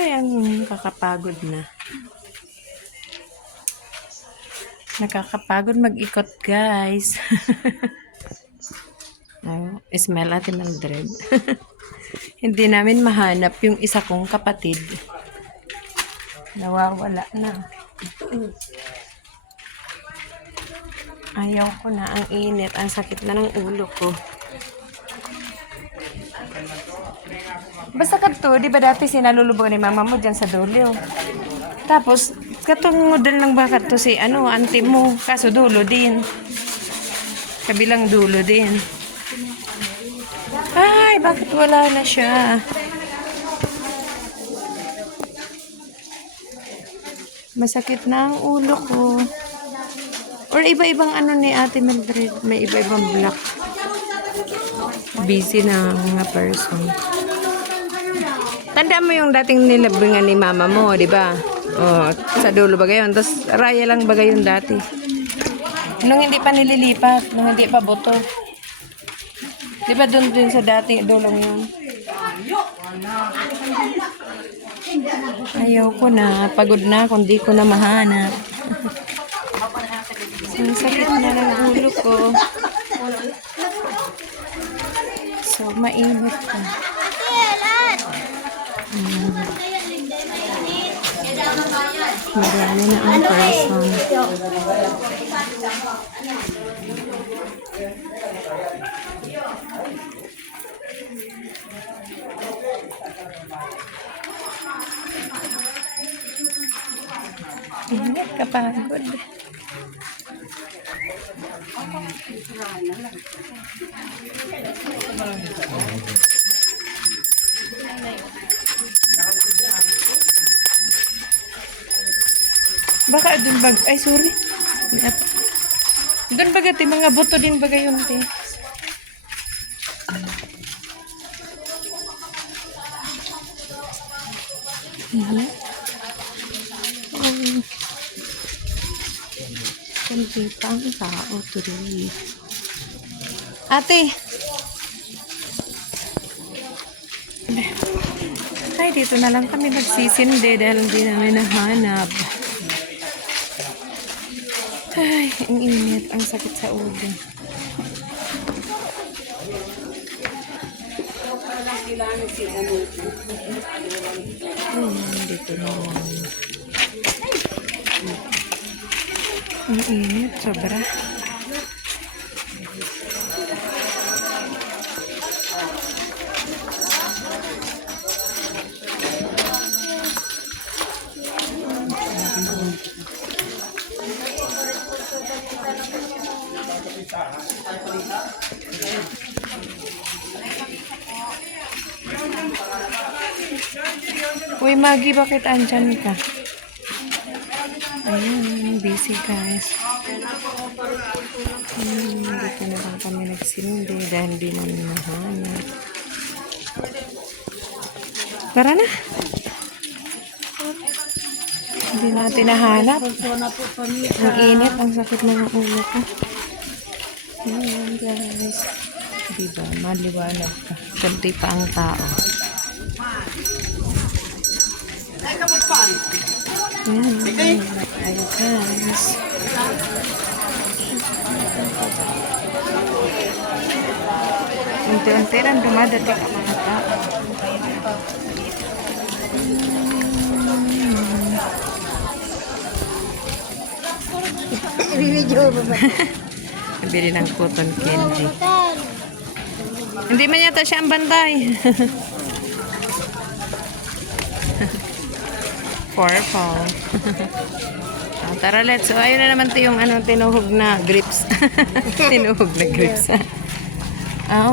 Ay, ang nakakapagod na. Nakakapagod mag-ikot, guys. Oh, smell Ate Mildred. Hindi namin mahanap yung isa kong kapatid. Nawawala na. Ayaw ko na. Ang init. Ang sakit na ng ulo ko. Basta kadto, di ba dati sinalulubog ni mama mo dyan sa dulo? Tapos, katong model ng bakat to si auntie mo. Kaso dulo din. Kabilang dulo din. Ay, bakit wala na siya? Masakit na ang ulo ko. Or iba-ibang ni Ate Mildred. May iba-ibang black. Busy na mga person. Tanda mo yung dating nilabingan ni mama mo, di ba? Oh, sa dulo ba gayon? Tapos raya lang ba gayon dati? Nung hindi pa nililipat, nung hindi pa buto. Di ba doon sa dating dulong yun? Ayaw ko na. Pagod na kung di ko na mahanap. Ang sakit na ng ulo ko. So, mainit ka. Marami na ang person. Ingat, kapagod. Baka dun bag... Ay, sorry. Dun bagati, mga buto din bagay yun, te. Kunti pa ang tao, tuloy. Ate! Ay, dito na lang kami nagsisindi dahil hindi namin nahanap. Ay, ang init. Ang sakit sa ulo. Dito na lang. Ang init. Sobra. Uy, Maggie, bakit andyan ka? Ayun, busy guys. Dito na lang kami nagsindi dahil hindi namin nahanap. Tara na. Hindi natin nahanap. Ang init, ang sakit ng ulo ko. Ayan guys. Diba, maliwanag ka. Kunti pa ang tao. Ayan, tayo guys. Unti-unti lang dumadating ang mga tao. Nabili ng cotton candy. Hindi man yata siya ang bantay. Purple. Tara, let's. So, ayun na naman ito yung tinuhog na grapes. Tinuhog na grapes.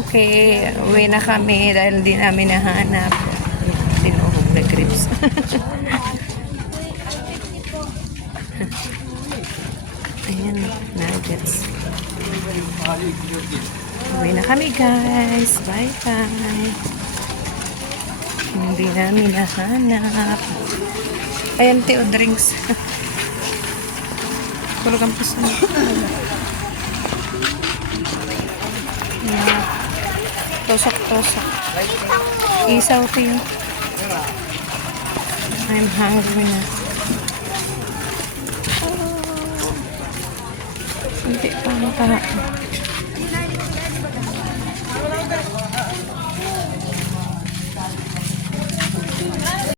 Okay. Uwi na kami dahil hindi namin nahanap. Tinuhog na grapes. Ayan, nuggets. Uwi na kami, guys. Bye-bye. Hindi namin nahanap. Ayan, teo drinks. Tulog ang puso. Tosok-tosok. Isaw, teo. I'm hungry na. Hindi pa makahain.